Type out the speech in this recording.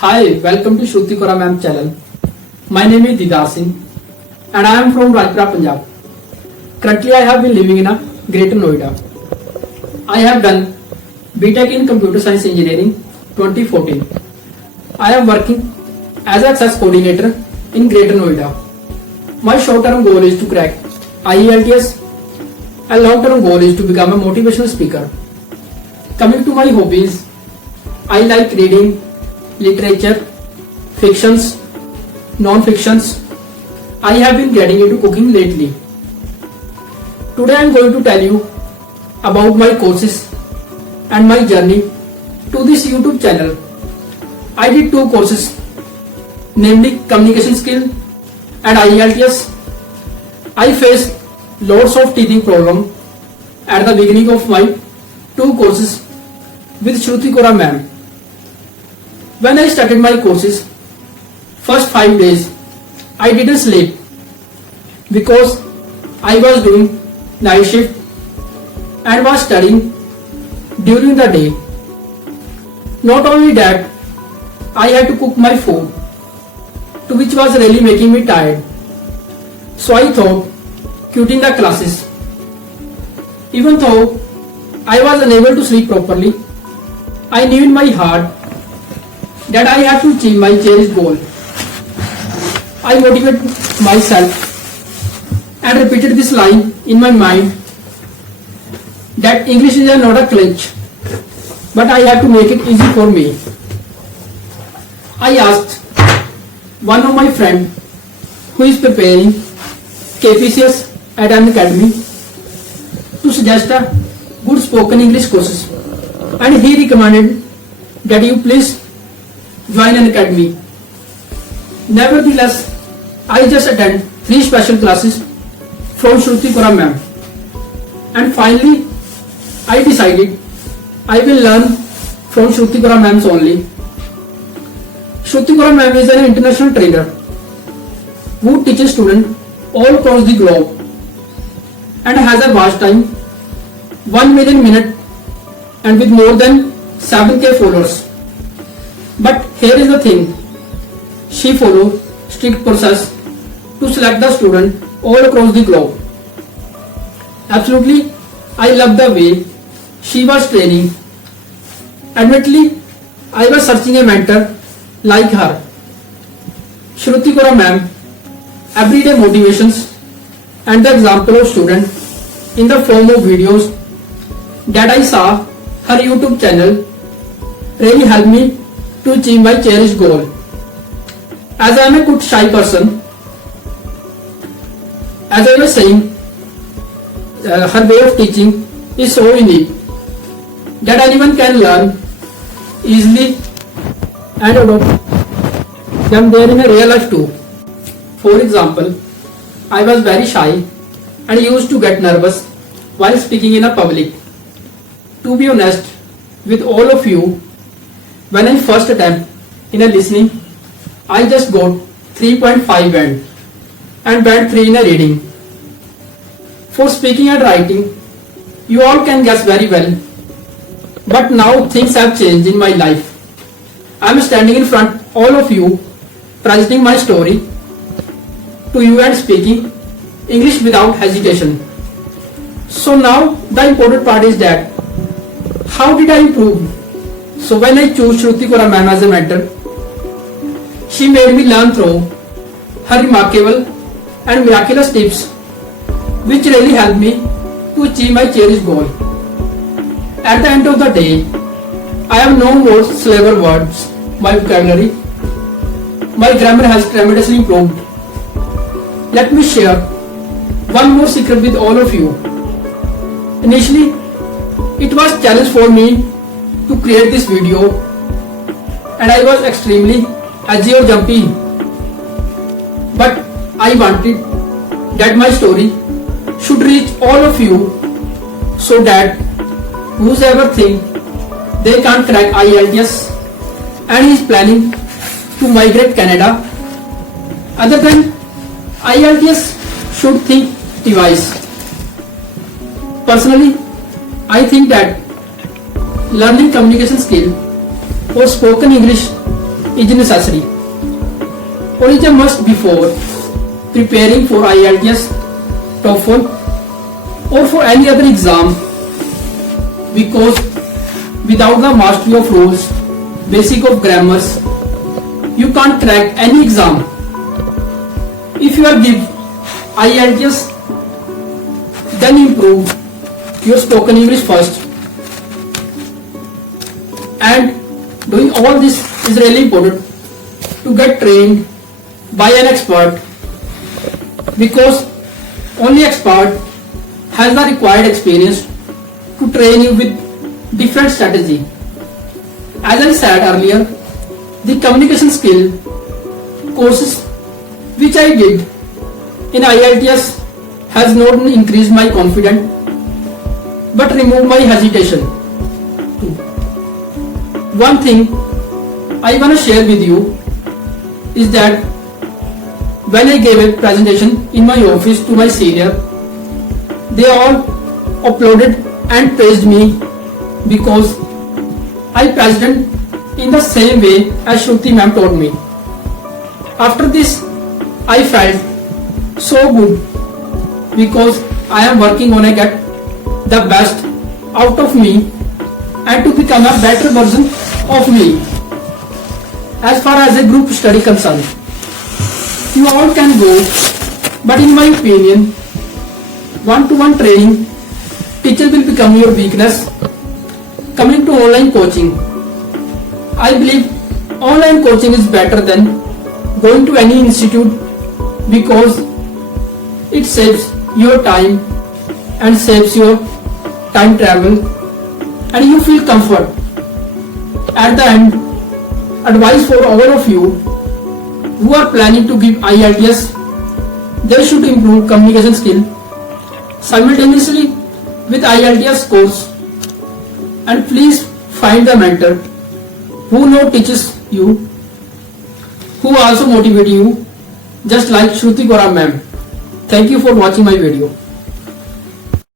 Hi, welcome to Shruti Kora Ma'am channel. My name is Didar Singh and I am from Rajpura, Punjab. Currently, I have been living in a Greater Noida. I have done BTech in Computer Science Engineering 2014. I am working as a access coordinator in Greater Noida. My short-term goal is to crack IELTS and long-term goal is to become a motivational speaker. Coming to my hobbies, I like reading literature, fictions, non-fictions. I have been getting into cooking lately. Today I am going to tell you about my courses and my journey to this YouTube channel. I did 2 courses, namely communication skill and IELTS. I faced lots of teething problem at the beginning of my 2 courses with Shruti Kora ma'am. When I started my courses, first 5 days I didn't sleep because I was doing night shift and was studying during the day. Not only that, I had to cook my food, which was really making me tired. So I thought quitting the classes. Even though I was unable to sleep properly, I knew in my heart that I have to achieve my cherished goal. I motivated myself and repeated this line in my mind that English is not a crutch, but I have to make it easy for me. I asked one of my friends who is preparing KPCS at an academy to suggest a good spoken English courses, and he recommended that you please join an academy. Nevertheless, I just attend 3 special classes from Shruti Kora ma'am, and finally I decided I will learn from Shruti Kora ma'ams only. Shruti Kora ma'am is an international trainer who teaches students all across the globe and has a watch time 1 million minutes and with more than 7k followers. But here is the thing, she follows strict process to select the student all across the globe. Absolutely, I love the way she was training. Admittedly, I was searching a mentor like her. Shruti Kora ma'am, everyday motivations and the example of student in the form of videos that I saw her YouTube channel really helped me to achieve my cherished goal. As I am a good shy person, as I was saying, her way of teaching is so unique that anyone can learn easily and adopt them there in a real life too. For example, I was very shy and used to get nervous while speaking in a public. To be honest with all of you, when I first attempt in a listening, I just got 3.5 band and band 3 in a reading. For speaking and writing, you all can guess very well. But now things have changed in my life. I am standing in front all of you, presenting my story to you and speaking English without hesitation. So now the important part is that how did I improve? So when I chose Shruti Kora ma'am as a mentor, she made me learn through her remarkable and miraculous tips, which really helped me to achieve my cherished goal. At the end of the day, I have no more slave words, my vocabulary, my grammar has tremendously improved. Let me share one more secret with all of you. Initially, it was a challenge for me to create this video and I was extremely edgy or jumpy. But I wanted that my story should reach all of you so that whoever think they can't crack IELTS and is planning to migrate Canada, other than IELTS should think twice. Personally, I think that learning communication skill or spoken English is necessary or is a must before preparing for IELTS, TOEFL or for any other exam, because without the mastery of rules, basic of grammars, you can't crack any exam. If you are give IELTS, then improve your spoken English first. And doing all this is really important to get trained by an expert, because only expert has the required experience to train you with different strategy. As I said earlier, the communication skill courses which I did in IELTS has not only increased my confidence but removed my hesitation too. One thing I want to share with you is that when I gave a presentation in my office to my senior, they all applauded and praised me because I presented in the same way as Shruti ma'am taught me. After this, I felt so good because I am working on a get the best out of me and to become a better version of me. As far as a group study concerned, you all can go, but in my opinion, one-to-one training, teacher will become your weakness. Coming to online coaching, I believe online coaching is better than going to any institute because it saves your time and saves your time travel and you feel comfort. At the end, advice for all of you who are planning to give IELTS, they should improve communication skill simultaneously with IELTS course, and please find the mentor who teaches you, who also motivate you, just like Shruti Gora ma'am. Thank you for watching my video.